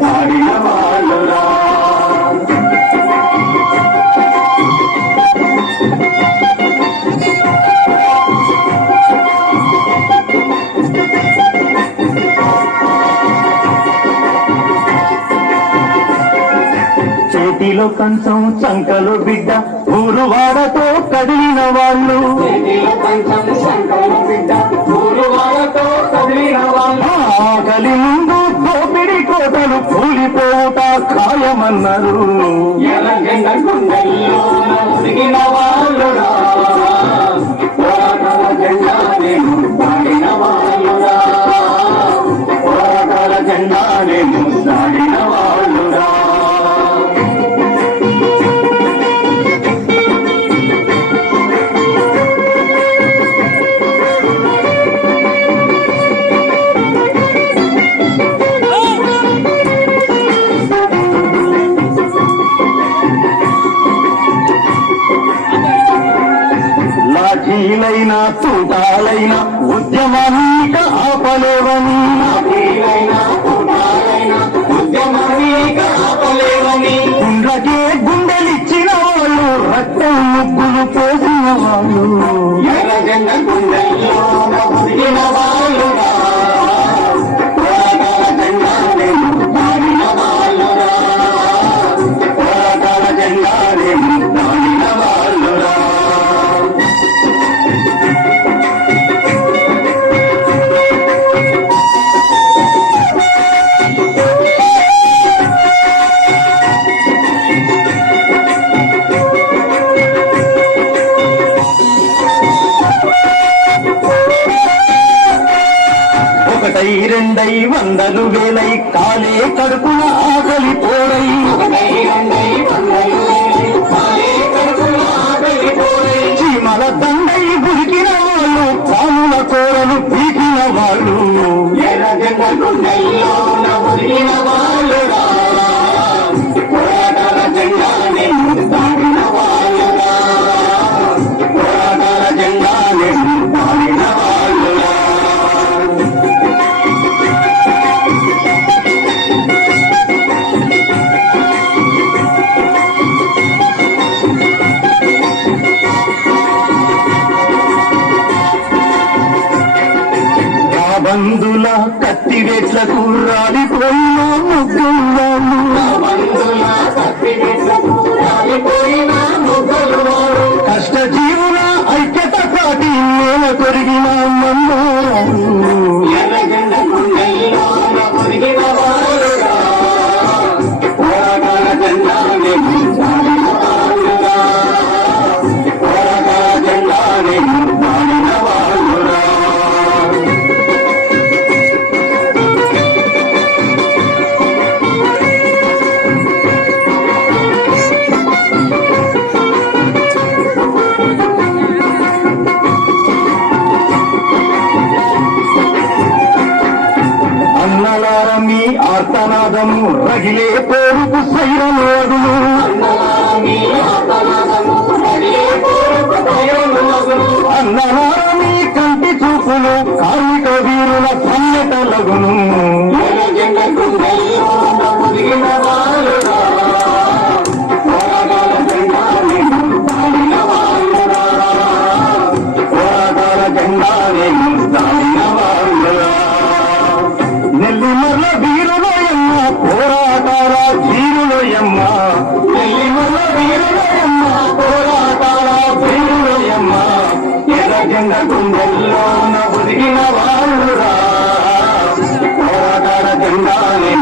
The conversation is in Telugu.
ముద్దాడిన వాళ్ళురా చేతిలో కంచం చంకలో బిడ్డ ఊరు వాడతో కదిలిన వాళ్ళు. ఎర్రగండ గుండెల్లో లాఠీలైనా తూటాలైనా ఉద్యమాన్ని ఆపలేవని. వీలైనా పుట్టాలైనా ఉద్యమాన్ని కాపలేవని గుండెలిచ్చిన వాళ్ళు రక్తం ముగ్గులు పోసిన వాళ్ళు. இரண்டை வந்தது வேலை காலே கடுப்புல ஆகலி போரை. இரண்டை வந்தது కత్తి కత్తివేట్లకు రాలిపోయిన ముగ్గురు వాళ్ళు ఆర్తనాదము రగిలే పోరుకు సైరను అన్నవారి కంటి చూపులు కార్మిక వీరుల సమ్మెటలగును పోరాటాల వీరులయమ్మ నెల్లిమల వీరులయమ్మ పోరాటాల వీరులయమ్మ ఎర్రజెండ గుండెల్లో ఒదిగిన వాళ్ళురా పోరాటాల జెండానే